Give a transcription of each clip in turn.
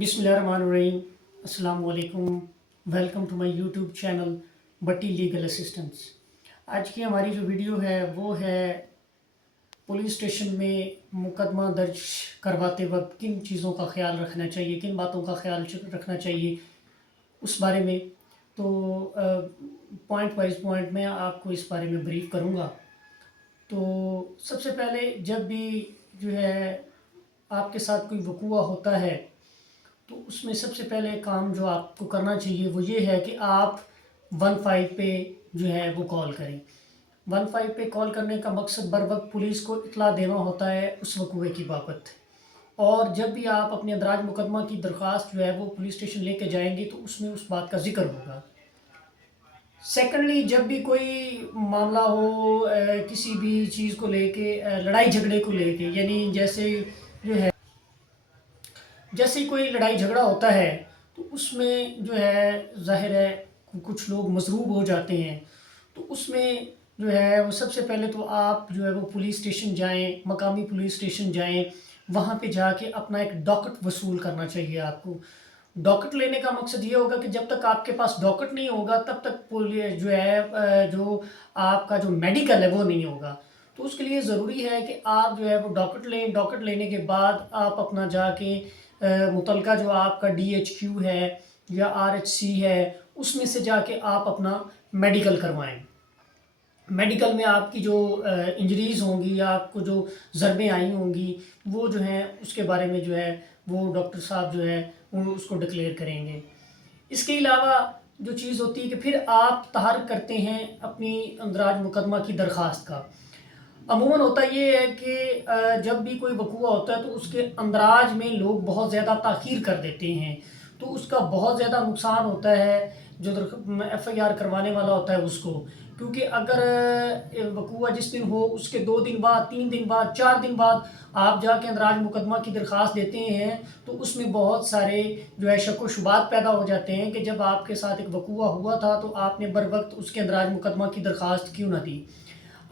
बिस्मिल्लाहिर्रहमानिर्रहीम। अस्सलाम वालेकुम। Welcome to my YouTube channel Bhatti legal assistance. आज की हमारी जो वीडियो है वो है पुलिस स्टेशन में मुकदमा दर्ज करवाते वक्त किन चीज़ों का ख्याल रखना चाहिए, किन बातों का ख्याल रखना चाहिए उस बारे में। तो पॉइंट वाइज पॉइंट मैं आपको इस बारे में ब्रीफ करूँगा। तो सबसे पहले जब भी जो है आपके साथ कोई वक़ूआ होता है तो उसमें सबसे पहले काम जो आपको करना चाहिए वो ये है कि आप 15 पे जो है वो कॉल करें। 15 पे कॉल करने का मकसद बर वक्त पुलिस को इत्तला देना होता है उस वक़ूए की बाबत। और जब भी आप अपने अंदराज मुकदमा की दरख्वास्त जो है वो पुलिस स्टेशन लेके जाएंगे तो उसमें उस बात का ज़िक्र होगा। सेकेंडली, जब भी कोई मामला हो किसी भी चीज़ को लेके, लड़ाई झगड़े को लेके, यानी जैसे कोई लड़ाई झगड़ा होता है तो उसमें जो है ज़ाहिर है कुछ लोग मज़रूब हो जाते हैं। तो उसमें जो है वो सबसे पहले तो आप जो है वो पुलिस स्टेशन जाएं, मकामी पुलिस स्टेशन जाएं। वहाँ पे जाके अपना एक डॉकेट वसूल करना चाहिए आपको। डॉकेट लेने का मकसद ये होगा कि जब तक आपके पास डॉकेट नहीं होगा तब तक पुलिस जो है जो आपका जो मेडिकल है वो नहीं होगा। तो उसके लिए ज़रूरी है कि आप जो है वो डॉकेट लें। डॉकेट लेने के बाद आप अपना जाके मुतलका जो आपका DHQ है या RHC है उसमें से जाके आप अपना मेडिकल करवाएं। मेडिकल में आपकी जो इंजरीज़ होंगी या आपको जो ज़रबें आई होंगी वो जो हैं उसके बारे में जो है वो डॉक्टर साहब जो है वो उसको डिक्लेयर करेंगे। इसके अलावा जो चीज़ होती है कि फिर आप तहर्रुक करते हैं अपनी अंदराज मुकदमा की दरख्वास्त का। अमूमन होता ये है कि जब भी कोई वक़ूआ होता है तो उसके अंदराज में लोग बहुत ज़्यादा ताख़ीर कर देते हैं, तो उसका बहुत ज़्यादा नुकसान होता है जो FIR करवाने वाला होता है उसको। क्योंकि अगर वक़ूआ जिस दिन हो उसके 2 दिन बाद, 3 दिन बाद, 4 दिन बाद आप जाके अंदराज मुकदमा की दरख्वास्त देते हैं तो उसमें बहुत सारे जो है शक व शुबात पैदा हो जाते हैं कि जब आपके साथ एक वक़ूआ हुआ था तो आपने बर वक्त उसके अंदराज मुकदमा की दरख्वास्त क्यों ना दी।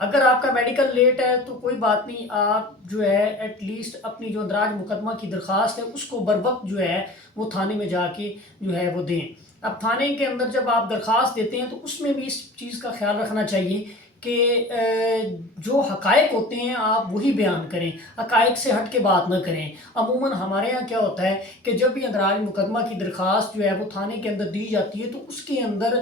अगर आपका मेडिकल लेट है तो कोई बात नहीं, आप जो है एटलीस्ट अपनी जो अंदराज मुकदमा की दरख्वास्त है उसको बर वक्त जो है वो थाने में जाके जो है वो दें। अब थाने के अंदर जब आप दरख्वास्त देते हैं तो उसमें भी इस चीज़ का ख्याल रखना चाहिए कि जो हक़ाइक़ होते हैं आप वही बयान करें, हक़ाइक़ से हट के बात ना करें। अमूमन हमारे यहाँ क्या होता है कि जब भी अंदराज मुकदमा की दरख्वास्त जो है वो थाने के अंदर दी जाती है तो उसके अंदर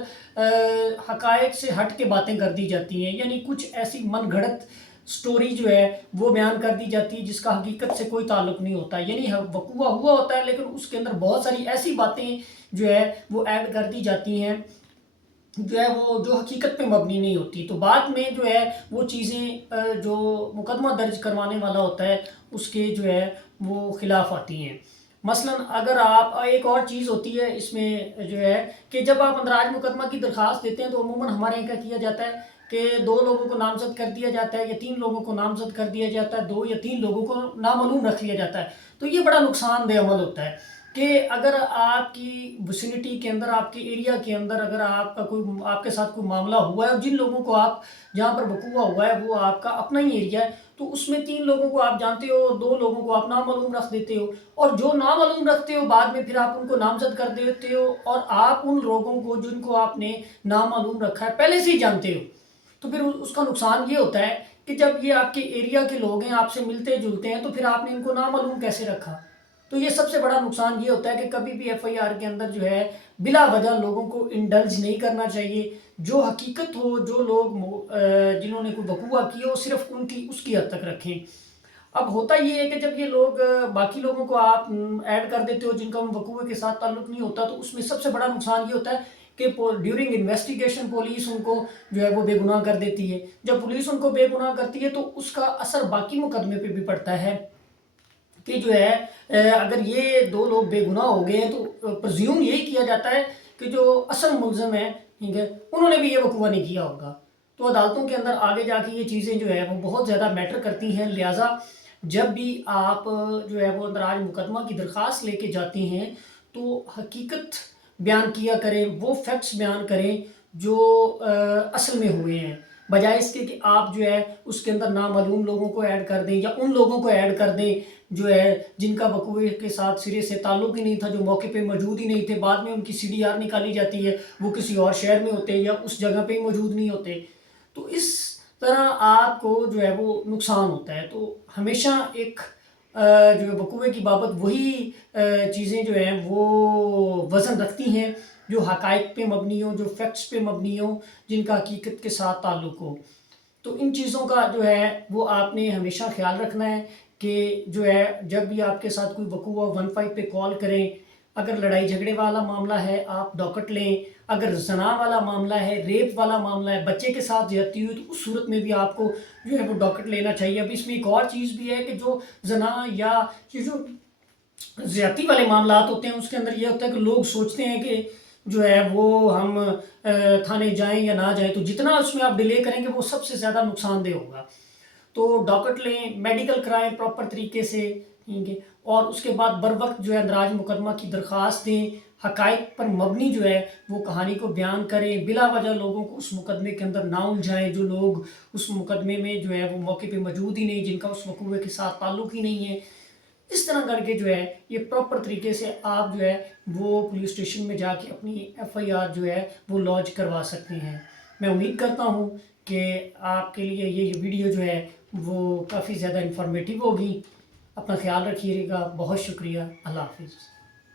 हक़ाइक़ से हट के बातें कर दी जाती हैं, यानी कुछ ऐसी मनगढ़ंत स्टोरी जो है वो बयान कर दी जाती है जिसका हकीकत से कोई ताल्लुक़ नहीं होता। यानी वक़ूआ हुआ होता है लेकिन उसके अंदर बहुत सारी ऐसी बातें जो है वो ऐड कर दी जाती हैं जो है वो जो हकीकत पे मबनी नहीं होती। तो बाद में जो है वो चीज़ें जो मुकदमा दर्ज करवाने वाला होता है उसके जो है वो ख़िलाफ़ आती हैं। मसलन अगर आप एक और चीज़ होती है इसमें जो है कि जब आप अंदराज मुकदमा की दरख्वास्त देते हैं तो अमूमन हमारे यहाँ क्या किया जाता है कि 2 लोगों को नामज़द कर दिया जाता है या 3 लोगों को नामज़द कर दिया जाता है, 2 या 3 लोगों को नामालूम रख लिया जाता है। तो ये बड़ा नुकसानदेह अमल होता है कि अगर आपकी विसिनिटी के अंदर, आपके एरिया के अंदर अगर आपके साथ कोई मामला हुआ है और जिन लोगों को आप जहाँ पर वक़ूआ हुआ है वो आपका अपना ही एरिया है, तो उसमें 3 लोगों को आप जानते हो, 2 लोगों को आप नामालूम रख देते हो और जो नामालूम रखते हो बाद में फिर आप उनको नामज़द कर देते हो और आप उन लोगों को जिनको आपने नामालूम रखा है पहले से ही जानते हो। तो फिर उसका नुकसान ये होता है कि जब ये आपके एरिया के लोग हैं, आपसे मिलते-जुलते हैं, तो फिर आपने इनको नामालूम कैसे रखा? तो ये सबसे बड़ा नुकसान ये होता है कि कभी भी FIR के अंदर जो है बिला वजह लोगों को इंडल्ज नहीं करना चाहिए। जो हकीकत हो, जो लोग जिन्होंने कोई वक़ूआ किया हो सिर्फ़ उनकी उसकी हद तक रखें। अब होता ये है कि जब ये लोग बाकी लोगों को आप ऐड कर देते हो जिनका उन वक़ूए के साथ ताल्लुक़ नहीं होता, तो उसमें सबसे बड़ा नुकसान ये होता है कि ड्यूरिंग इन्वेस्टिगेशन पुलिस उनको जो है वो बेगुनाह कर देती है। जब पुलिस उनको बेगुनाह करती है तो उसका असर बाकी मुकदमे पे भी पड़ता है कि जो है अगर ये 2 लोग बेगुनाह हो गए हैं तो प्रिज़्यूम यही किया जाता है कि जो असल मुल्ज़िम है, ठीक है, उन्होंने भी ये वक़ूआ नहीं किया होगा। तो अदालतों के अंदर आगे जाके ये चीज़ें जो है वो बहुत ज़्यादा मैटर करती हैं। लिहाज़ा जब भी आप जो है वो अंदराज मुकदमा की दरख्वास्त लेके जाते हैं तो हकीकत बयान किया करें, वो फैक्ट्स बयान करें जो असल में हुए हैं, बजाय इसके कि आप जो है उसके अंदर नामालूम लोगों को ऐड कर दें या उन लोगों को ऐड कर दें جو ہے جن کا وقوع کے ساتھ سرے سے تعلق ہی نہیں تھا، جو موقع پہ موجود ہی نہیں تھے، بعد میں ان کی CDR نکالی جاتی ہے، وہ کسی اور شہر میں ہوتے یا اس جگہ پہ ہی موجود نہیں ہوتے، تو اس طرح آپ کو جو ہے وہ نقصان ہوتا ہے۔ تو ہمیشہ ایک جو ہے وقوع کی بابت وہی چیزیں جو ہیں وہ وزن رکھتی ہیں جو حقائق پہ مبنی ہوں، جو فیکٹس پہ مبنی ہوں، جن کا حقیقت کے ساتھ تعلق ہو۔ تو ان چیزوں کا جو ہے وہ آپ نے ہمیشہ خیال رکھنا ہے کہ جو ہے جب بھی آپ کے ساتھ کوئی وقوع ہو 15 پہ کال کریں۔ اگر لڑائی جھگڑے والا معاملہ ہے آپ ڈاکٹ لیں، اگر زنا والا معاملہ ہے، ریپ والا معاملہ ہے، بچے کے ساتھ زیادتی ہوئی، تو اس صورت میں بھی آپ کو جو ہے وہ ڈاکٹ لینا چاہیے۔ اب اس میں ایک اور چیز بھی ہے کہ جو زنا یا یہ جو زیادتی والے معاملات ہوتے ہیں اس کے اندر یہ ہوتا ہے کہ لوگ سوچتے ہیں کہ جو ہے وہ ہم تھانے جائیں یا نہ جائیں، تو جتنا اس میں آپ ڈیلے کریں گے وہ سب سے زیادہ نقصان دہ ہوگا۔ تو ڈاکٹ لیں، میڈیکل کرائیں پراپر طریقے سے، ٹھیک ہے، اور اس کے بعد بر وقت جو ہے اندراج مقدمہ کی درخواست دیں، حقائق پر مبنی جو ہے وہ کہانی کو بیان کریں، بلا وجہ لوگوں کو اس مقدمے کے اندر نہ الجھائیں، جو لوگ اس مقدمے میں جو ہے وہ موقع پہ موجود ہی نہیں، جن کا اس وقوع کے ساتھ تعلق ہی نہیں ہے۔ اس طرح کر کے جو ہے یہ پراپر طریقے سے آپ جو ہے وہ پولیس اسٹیشن میں جا کے اپنی FIR جو ہے وہ لانچ کروا سکتے ہیں۔ میں امید کرتا ہوں کہ آپ کے لیے یہ ویڈیو جو ہے وہ کافی زیادہ انفارمیٹیو ہوگی۔ اپنا خیال رکھیے گا، بہت شکریہ، اللہ حافظ۔